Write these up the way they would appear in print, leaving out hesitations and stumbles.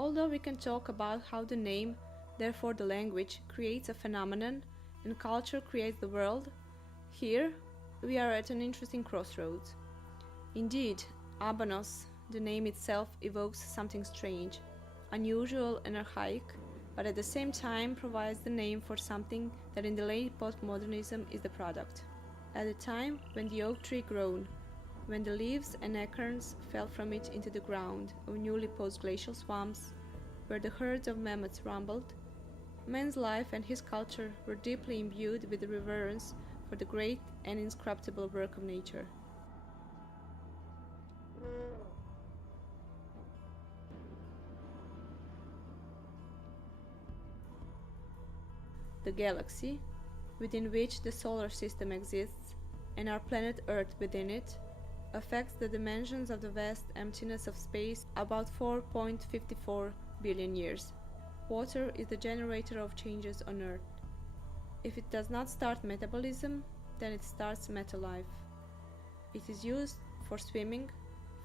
Although we can talk about how the name, therefore the language, creates a phenomenon and culture creates the world, here we are at an interesting crossroads. Indeed, Abonos, the name itself, evokes something strange, unusual and archaic, but at the same time provides the name for something that in the late postmodernism is the product. At the time when the oak tree grown, when the leaves and acorns fell from it into the ground of newly post-glacial swamps, where the herds of mammoths rumbled, man's life and his culture were deeply imbued with the reverence for the great and inscrutable work of nature. The galaxy, within which the solar system exists, and our planet Earth within it, affects the dimensions of the vast emptiness of space about 4.54 billion years. Water is the generator of changes on Earth. If it does not start metabolism, then it starts metalife. It is used for swimming,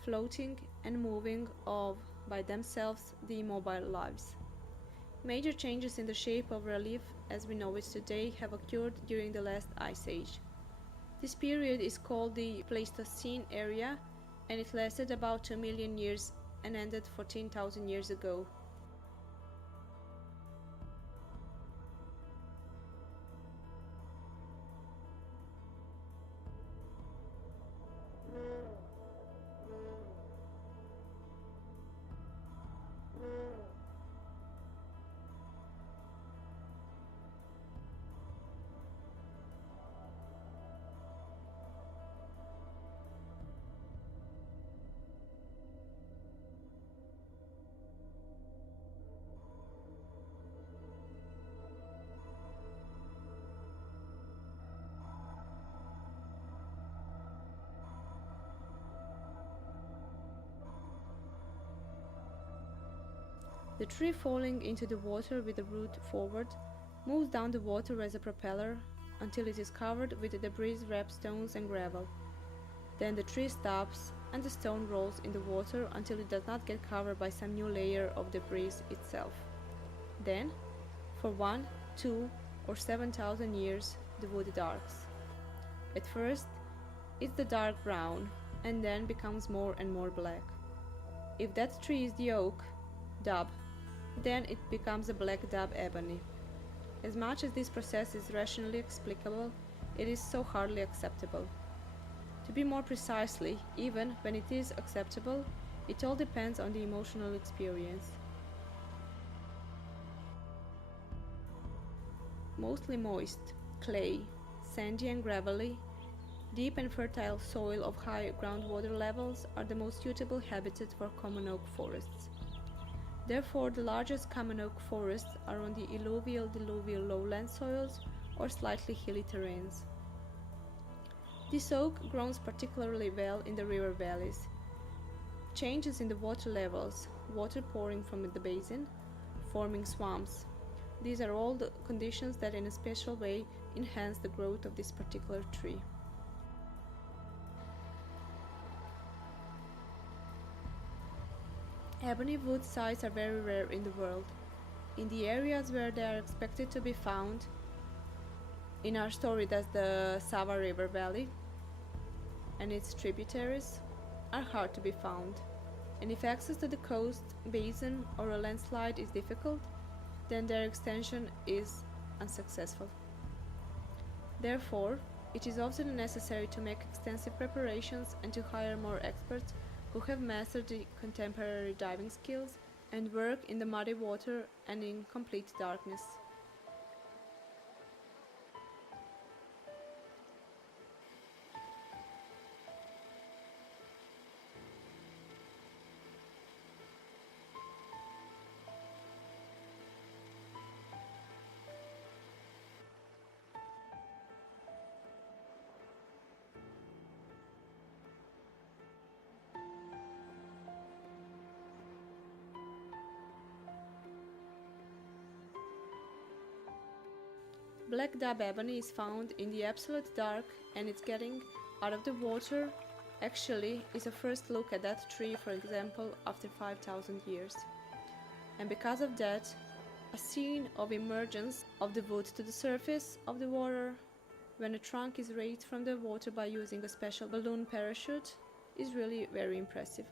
floating, and moving of, by themselves, the immobile lives. Major changes in the shape of relief as we know it today have occurred during the last ice age. This period is called the Pleistocene area, and it lasted about 2 million years and ended 14,000 years ago. The tree falling into the water with the root forward moves down the water as a propeller until it is covered with the debris-wrapped stones and gravel. Then the tree stops and the stone rolls in the water until it does not get covered by some new layer of debris itself. Then, for 1, 2, or 7,000 years, the wood darks. At first, it's the dark brown and then becomes more and more black. If that tree is the oak, dub, then it becomes a black dub ebony. As much as this process is rationally explicable, it is so hardly acceptable. To be more precisely, even when it is acceptable, it all depends on the emotional experience. Mostly moist, clay, sandy and gravelly, deep and fertile soil of high groundwater levels are the most suitable habitat for common oak forests. Therefore, the largest common oak forests are on the alluvial-diluvial lowland soils or slightly hilly terrains. This oak grows particularly well in the river valleys. Changes in the water levels, water pouring from the basin, forming swamps. These are all the conditions that in a special way enhance the growth of this particular tree. Ebony wood sites are very rare in the world. In the areas where they are expected to be found, in our story that's the Sava River Valley and its tributaries, are hard to be found. And if access to the coast, basin, or a landslide is difficult, then their extension is unsuccessful. Therefore, it is often necessary to make extensive preparations and to hire more experts who have mastered the contemporary diving skills and work in the muddy water and in complete darkness. Black dab ebony is found in the absolute dark, and its getting out of the water actually is a first look at that tree, for example, after 5,000 years. and because of that, a scene of emergence of the wood to the surface of the water when a trunk is raised from the water by using a special balloon parachute is really very impressive.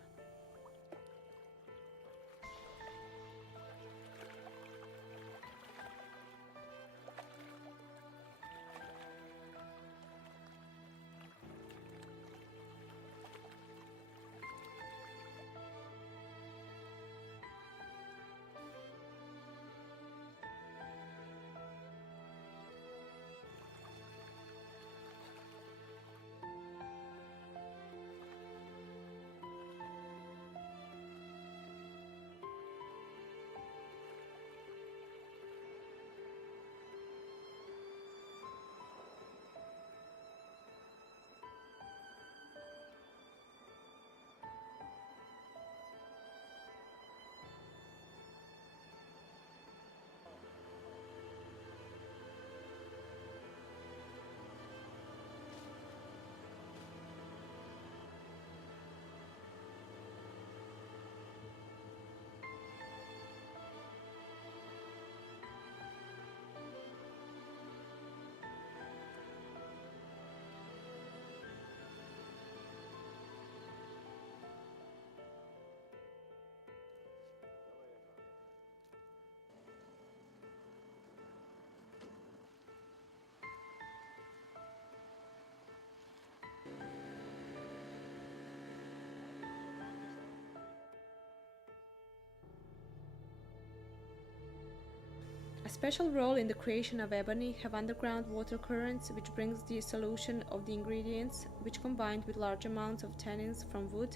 A special role in the creation of ebony have underground water currents, which brings the solution of the ingredients, which combined with large amounts of tannins from wood,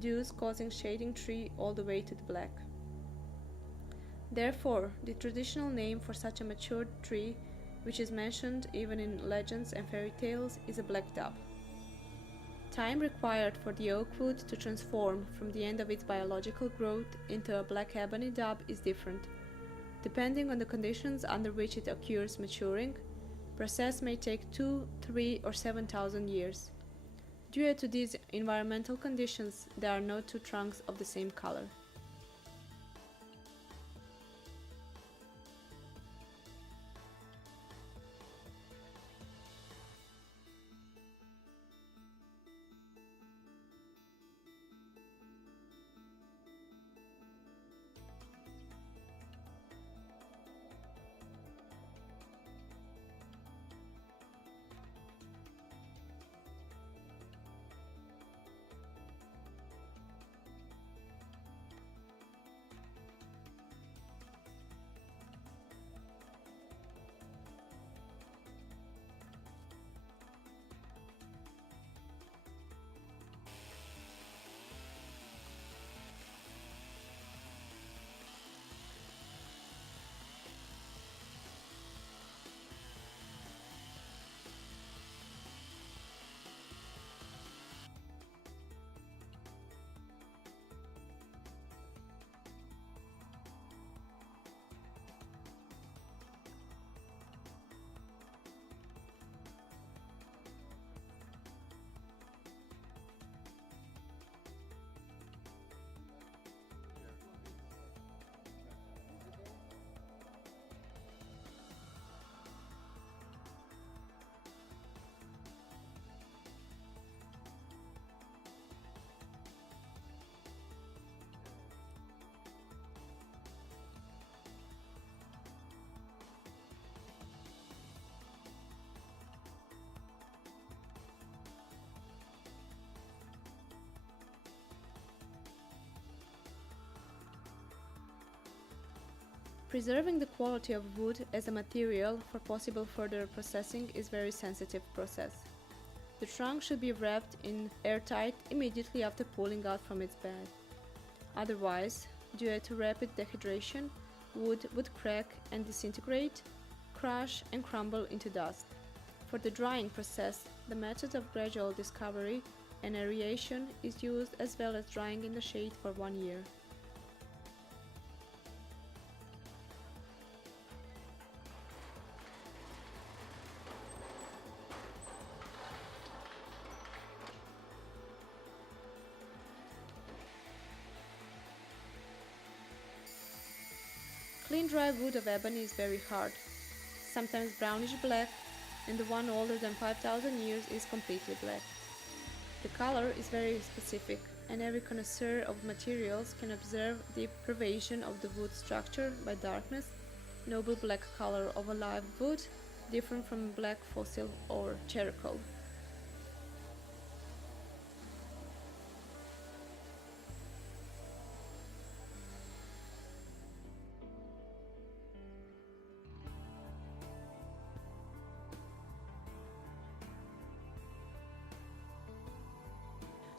thus causing shading tree all the way to the black. Therefore, the traditional name for such a matured tree, which is mentioned even in legends and fairy tales, is a black dub. Time required for the oak wood to transform from the end of its biological growth into a black ebony dub is different. Depending on the conditions under which it occurs maturing, process may take 2, 3 or 7,000 years. Due to these environmental conditions, there are no two trunks of the same color. Preserving the quality of wood as a material for possible further processing is a very sensitive process. The trunk should be wrapped in airtight immediately after pulling out from its bed. Otherwise, due to rapid dehydration, wood would crack and disintegrate, crush and crumble into dust. For the drying process, the method of gradual discovery and aeration is used, as well as drying in the shade for 1 year. clean dry wood of ebony is very hard, sometimes brownish black, and the one older than 5,000 years is completely black. The color is very specific, and every connoisseur of materials can observe the deprivation of the wood structure by darkness, noble black color of a live wood, different from black fossil or charcoal.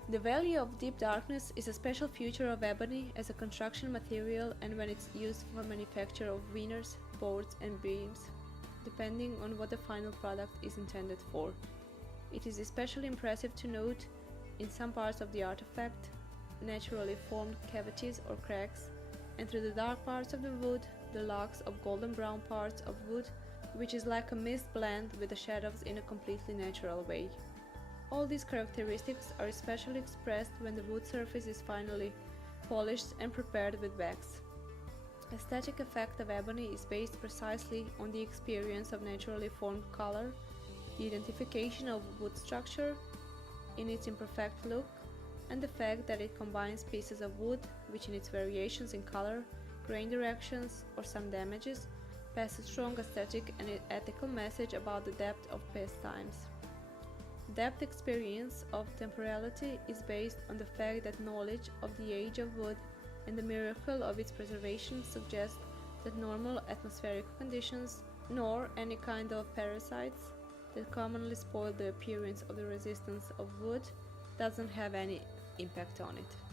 The value of deep darkness is a special feature of ebony as a construction material and when it's used for manufacture of veneers, boards and beams, depending on what the final product is intended for. It is especially impressive to note, in some parts of the artifact, naturally formed cavities or cracks, and through the dark parts of the wood, the locks of golden brown parts of wood, which is like a mist blend with the shadows in a completely natural way. All these characteristics are especially expressed when the wood surface is finally polished and prepared with wax. The aesthetic effect of ebony is based precisely on the experience of naturally formed color, the identification of wood structure in its imperfect look, and the fact that it combines pieces of wood which in its variations in color, grain directions, or some damages, pass a strong aesthetic and ethical message about the depth of past times. Depth experience of temporality is based on the fact that knowledge of the age of wood and the miracle of its preservation suggest that normal atmospheric conditions, nor any kind of parasites that commonly spoil the appearance of the resistance of wood, doesn't have any impact on it.